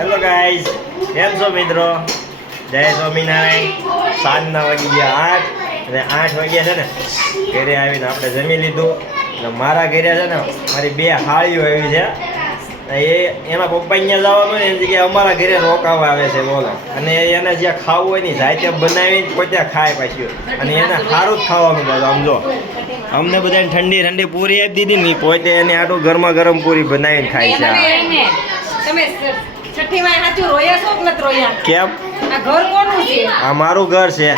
Hello guys, કેમ છો મિત્રો? જય સ્વામિનારાયણ. સાંજના વાગી ગયા 8 અને 8 વાગ્યા છે ને ઘરે આવીને આપણે જમી લીધું. અને મારા ઘરે છે ને મારી 2 હાળીઓ આવી છે. એના પપ્પા અહીંયા જવાનું ને એની જગ્યાએ અમારા ઘરે રોકાવા આવે છે બોલો. અને એને જ્યાં ખાવું હોય ને જાતે બનાવીને પોતે ખાય પાછું. અને એને સારું જ ખાવાનું બધું. આમ જો અમને બધાને ઠંડી ઠંડી પૂરી આપી દીધી ને પોતે એને આટલું ગરમા ગરમ પૂરી બનાવીને ખાય છે. કેમ? આ મારું ઘર છે.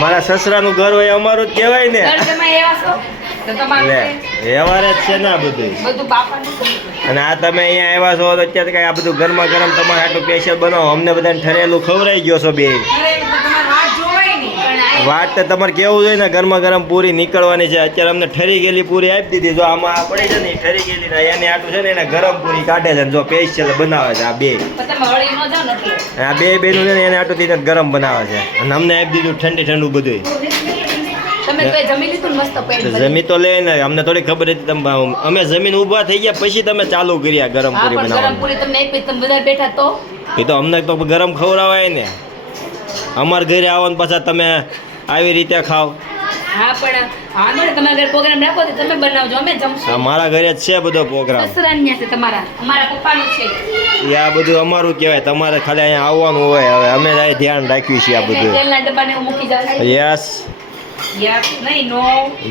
મારા સસરાનું ઘર હોય અમારું જ કહેવાય ને. વ્યવહાર જ છે ને આ બધું. અને આ તમે અહીંયા આવ્યા છો તો અત્યારે કઈ આ બધું ગરમા ગરમ તમારે આટલું સ્પેશિયલ બનાવો. અમને બધાને ઠરેલું ખવડાવી ગયો છો બે. વાત તો તમારે કેવું જોઈએ ને, ગરમા ગરમ પૂરી નીકળવાની છે. અત્યારે અમને ઠરી ગયેલી પૂરી આપી દીધી. જો આમાં પડી છે ને ઠરી ગયેલી ને એને આટલું છે ને એને ગરમ પૂરી કાઢે છે. જો સ્પેશિયલ બનાવે છે આ બે. આ બે બેનું છે ને એને આટલું થી ગરમ બનાવે છે. અને અમને આપી દીધું ઠંડી ઠંડુ બધું. જમી તો લે ને, અમને થોડી ખબર હતી. તમે અમે જમીન ઊભા થઈ ગયા પછી તમે ચાલુ કર્યા ગરમ પૂરી બનાવવાનું. એ તો અમને તો ગરમ ખવડાવાય ને. અમાર ઘરે આવો ને પાછા તમે આવી રીતે ખાવ. મારા ઘરે જ છે બધો પ્રોગ્રામ. આ બધું અમારું કહેવાય. તમારે ખાલી અહીંયા આવવાનું હોય. હવે અમે ધ્યાન રાખ્યું છે આ બધું. યસ.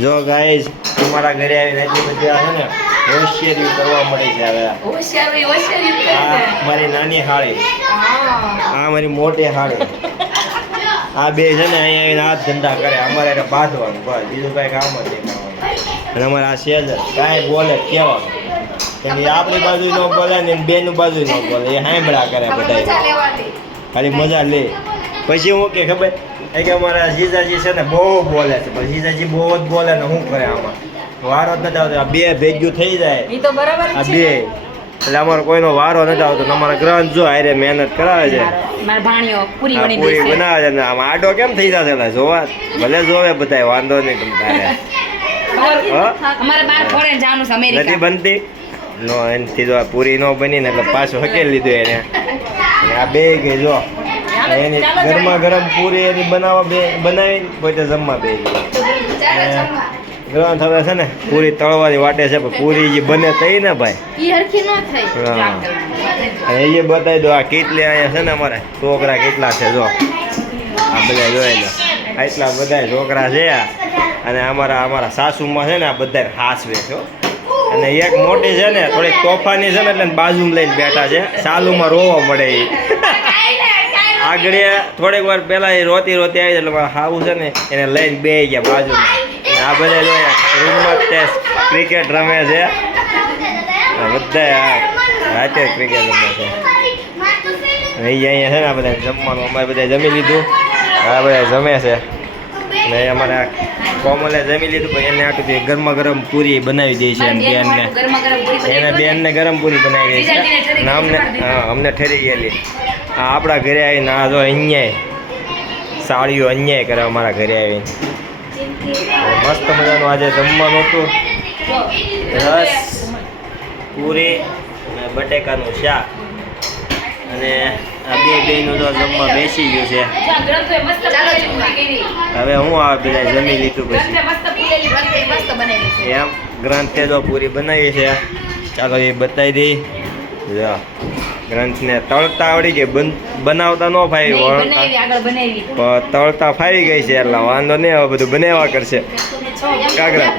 જો ગાઈઝ, તમારા ઘરે આવીને એટલી બધી છે ને હોશિયારી કરવા મળે છે. હવે મારી નાની હાળી, આ મારી મોટી હાળી, આ બે છે ને અહીંયા આવીને હાથ ધંધા કરે. અમારે એને બાંધવાનું બસ, બીજું કાંઈ કામ જ નહીં કરવાનું. અને અમારે આ શેજર કાંઈ બોલે કહેવાનું. કેમ કે આપણી બાજુ ન બોલે ને બેનું બાજુ ન બોલે. એ હાંભળા કરે બધા, ખાલી મજા લે. પછી હું કે ખબર કે અમારા જીજાજી છે ને બહુ બોલે છે. પણ જીજાજી બહુ જ બોલે ને શું કરે આમાં વારો જ નથી આવતો. આ બે ભેગ્યું થઈ જાય આ બે, એટલે અમારો કોઈનો વારો નથી આવતો. અમારા ગ્રંથ જો હારે મહેનત કરાવે છે, પૂરી બનાવે છે. આમ આડો કેમ થઈ જશે જોવા? ભલે જોવે બધા, વાંધો નહીં. તમે નથી બનતી નો એનથી જો પૂરી ન બની ને એટલે પાછું હકેલી લીધું એને. આ બે ગઈ જો એની ગરમા ગરમ પૂરી એની બનાવી પોતે જમવા બે ગ્રંથ. હવે છે ને પૂરી તળવાની વાટે છે, પણ પૂરી જે બને તઈ ને ભાઈ. અને એ બતાવી દો આ કેટલી અહીંયા છે ને અમારે છોકરા કેટલા છે. જો આ બધા જોઈ લો, એટલા બધા છોકરા છે. અને અમારા સાસુમાં છે ને આ બધા હાસવે છો. અને એક મોટી છે ને થોડીક તોફાની છે ને એટલે બાજુમાં લઈને બેઠા છે. સાલુમાં રોવા મળે. આગળ થોડીક વાર પહેલા એ રોતી રોતી આવી એટલે હાવું છે ને એને લઈને બે ગયા બાજુમાં. આ બધા રૂમમાં ક્રિકેટ રમે છે. બધા રાતે ક્રિકેટ રમે છે. અહીંયા છે ને આ બધા જમવાનું અમારે બધા જમી લીધું. આ બધા જમે છે. અને અમારે કોમલે જમી લીધું પણ એને આટલું ગરમા ગરમ પૂરી બનાવી દે છે. એને બેનને ગરમ પૂરી બનાવી દે છે. અને અમને ઠરી ગયેલી આપણા ઘરે આવીને આ જો અન્યાય સાડીઓ અન્યાય કરે અમારા ઘરે આવીને. મસ્ત મજાનું આજે જમવાનું હતું. રસ, પૂરી અને બટેકાનું શાક. અને આ બે બેનું તો જમવા બેસી ગયું છે. હવે હું આ બધા જમી લીધું પછી એમ ગ્રંથે જો પૂરી બનાવી છે. ચાલો એ બતાવી દઈ. ગ્રંથને તળતા આવડી ગઈ, બનાવતા ન ફાવી. તળતા ફાવી ગઈ છે એટલે વાંધો નહીં. હવે બધું બનાવવા કરશે કાગડા.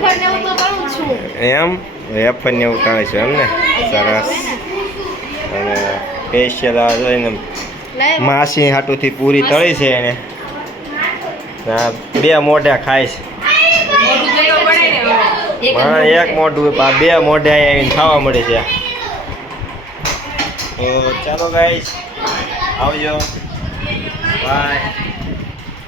એમ વેફર ને એવું તળે છે એમને. સરસ. અને સ્પેશિયલ જોઈને માસી હાટુથી પૂરી તળી છે એને. બે મોઢા ખાય છે. એક મોઢું બે મોઢે આવીને ખાવા મળે છે. તો ચાલો ગાઈસ, આવજો, બાય.